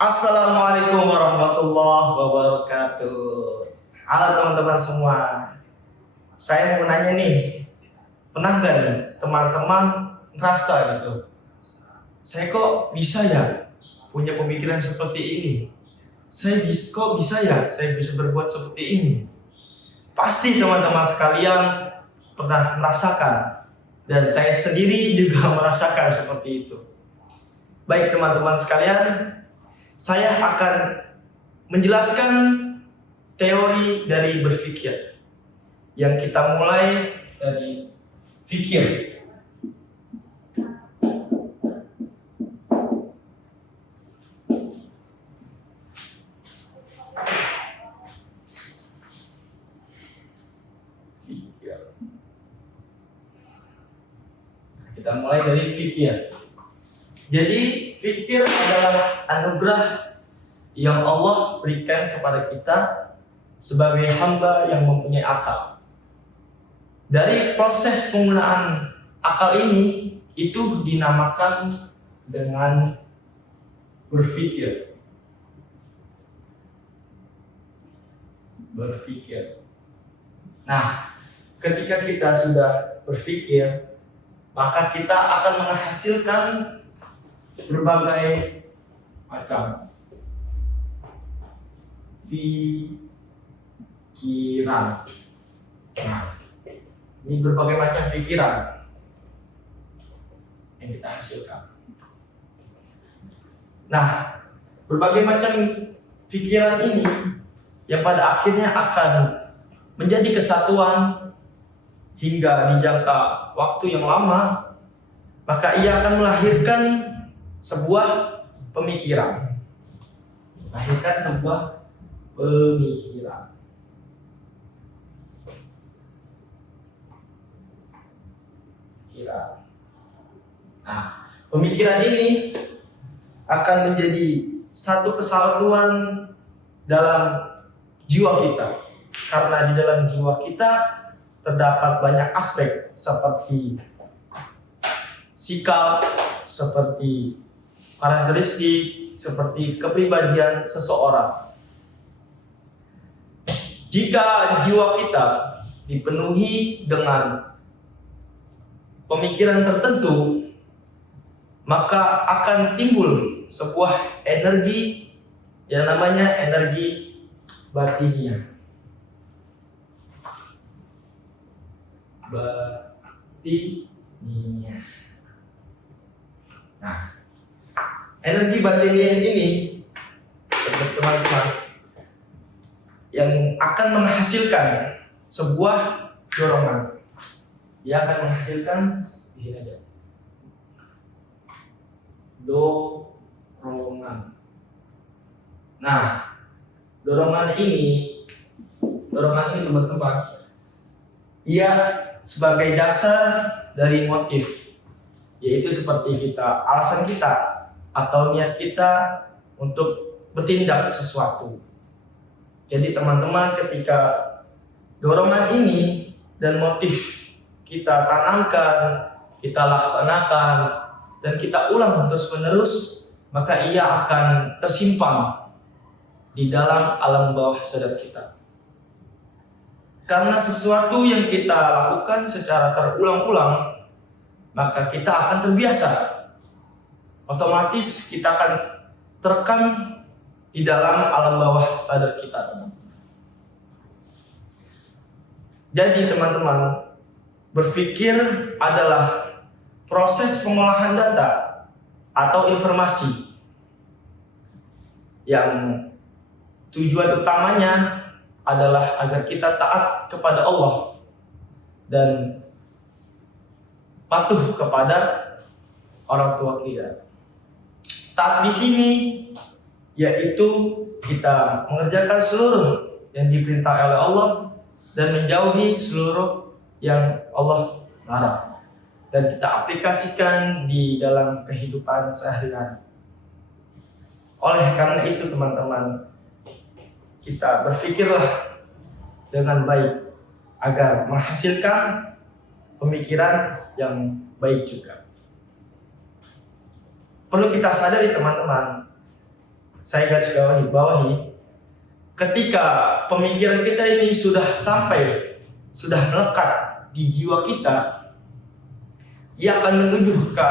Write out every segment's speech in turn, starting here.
Assalamualaikum warahmatullahi wabarakatuh. Halo teman-teman semua. Saya mau nanya nih, pernah nggak nih teman-teman ngerasa gitu, saya kok bisa ya punya pemikiran seperti ini? Kok bisa ya saya bisa berbuat seperti ini? Pasti teman-teman sekalian pernah merasakan, dan saya sendiri juga merasakan seperti itu. Baik teman-teman sekalian, saya akan menjelaskan teori dari berpikir yang kita mulai dari fikir. Kita mulai dari fikir. Jadi fikir adalah anugerah yang Allah berikan kepada kita sebagai hamba yang mempunyai akal. Dari proses penggunaan akal ini itu dinamakan dengan berpikir. Berpikir. Nah, ketika kita sudah berpikir, maka kita akan menghasilkan berbagai macam pikiran. Nah, ini berbagai macam pikiran yang kita hasilkan. Nah, berbagai macam pikiran ini yang pada akhirnya akan menjadi kesatuan hingga di jangka waktu yang lama, maka ia akan melahirkan sebuah pemikiran. Melahirkan sebuah pemikiran. Nah, pemikiran ini akan menjadi satu kesatuan dalam jiwa kita. Karena di dalam jiwa kita terdapat banyak aspek seperti sikap, seperti karakteristik, seperti kepribadian seseorang. Jika jiwa kita dipenuhi dengan pemikiran tertentu, maka akan timbul sebuah energi yang namanya energi batiniah. Batiniah. Nah, energi batiniah ini, teman-teman, yang akan menghasilkan sebuah dorongan. Dia akan menghasilkan di sini aja. Dorongan. Nah, dorongan ini teman-teman, ia sebagai dasar dari motif, yaitu seperti kita, alasan kita atau niat kita untuk bertindak sesuatu. Jadi teman-teman, ketika dorongan ini dan motif kita tanamkan, kita laksanakan, dan kita ulang terus-menerus, maka ia akan tersimpan di dalam alam bawah sadar kita. Karena sesuatu yang kita lakukan secara terulang-ulang, maka kita akan terbiasa. Otomatis kita akan terekam di dalam alam bawah sadar kita, teman-teman. Jadi teman-teman, berpikir adalah proses pengolahan data atau informasi yang tujuan utamanya adalah agar kita taat kepada Allah dan patuh kepada orang tua kita. Taat di sini yaitu kita mengerjakan seluruh yang diperintah oleh Allah dan menjauhi seluruh yang Allah larang, dan kita aplikasikan di dalam kehidupan sehari-hari. Oleh karena itu teman-teman, kita berpikirlah dengan baik agar menghasilkan pemikiran yang baik juga. Perlu kita sadari teman-teman, saya garis bawahi, ketika pemikiran kita ini sudah melekat di jiwa kita, ia akan menuju ke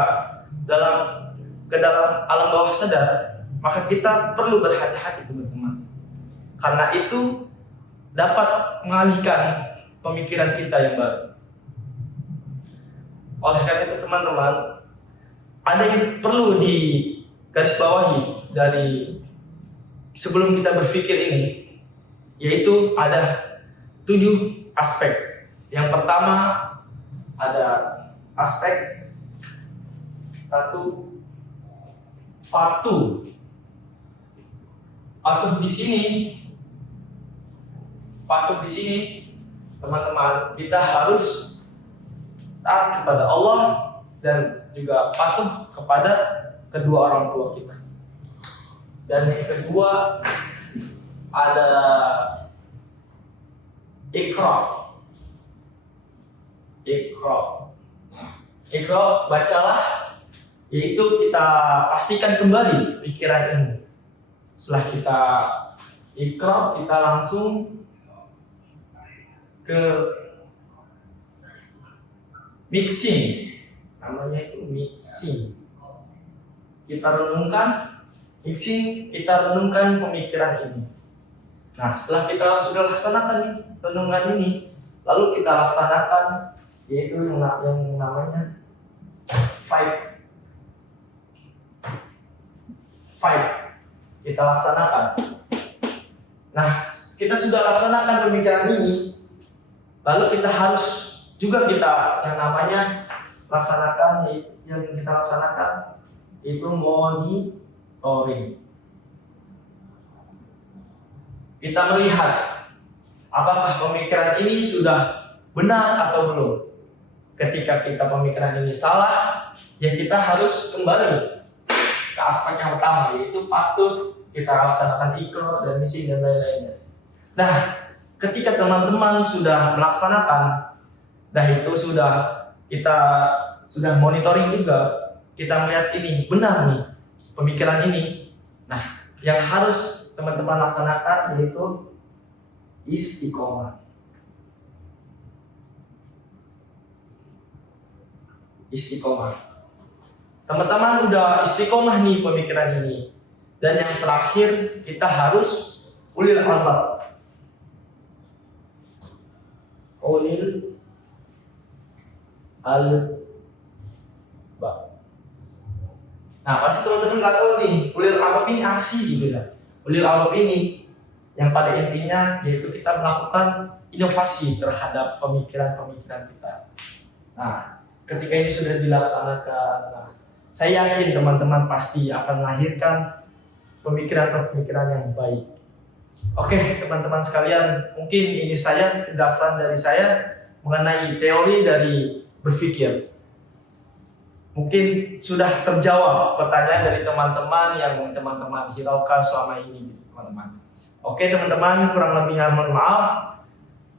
dalam alam bawah sadar. Maka kita perlu berhati-hati teman-teman, karena itu dapat mengalihkan pemikiran kita yang baru. Oleh karena itu teman-teman, ada yang perlu digarisbawahi dari sebelum kita berpikir ini, yaitu ada 7 aspek. Yang pertama ada aspek 1, patuh. Patuh di sini teman-teman, kita harus taat kepada Allah dan juga patuh kepada kedua orang tua kita. Dan yang kedua ada Iqra, bacalah, yaitu kita pastikan kembali pikiran ini. Setelah kita Iqra, kita langsung ke mixing, namanya itu mixing. Kita renungkan pemikiran ini. Nah, setelah kita sudah laksanakan nih renungan ini, lalu kita laksanakan yaitu yang namanya fight. Kita laksanakan. Nah, kita sudah laksanakan pemikiran ini, lalu kita harus juga yang namanya laksanakan itu monitoring. Kita melihat apakah pemikiran ini sudah benar atau belum. Ketika pemikiran ini salah, ya kita harus kembali ke aspek yang pertama, yaitu patuh, kita laksanakan Iqra dan misi dan lain-lainnya. Nah, ketika teman-teman sudah melaksanakan, itu kita sudah monitoring juga, kita melihat ini benar nih pemikiran ini. Nah, yang harus teman-teman laksanakan yaitu istiqomah. Teman-teman udah istiqomah nih pemikiran ini. Dan yang terakhir, kita harus ulil albab. Nah, pasti teman-teman nggak tahu nih, ulil albab ini apa sih gitu ya. Ulil albab ini yang pada intinya yaitu kita melakukan inovasi terhadap pemikiran-pemikiran kita. Nah, ketika ini sudah dilaksanakan, saya yakin teman-teman pasti akan melahirkan pemikiran-pemikiran yang baik. Oke, teman-teman sekalian, mungkin ini penjelasan dari saya mengenai teori dari berpikir. Mungkin sudah terjawab pertanyaan dari teman-teman yang teman-teman hiraukan selama ini, teman-teman. Oke, teman-teman, kurang lebihnya mohon maaf.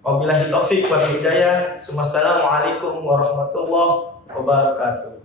Wabillahi taufik wal hidayah. Wassalamualaikum warahmatullahi wabarakatuh.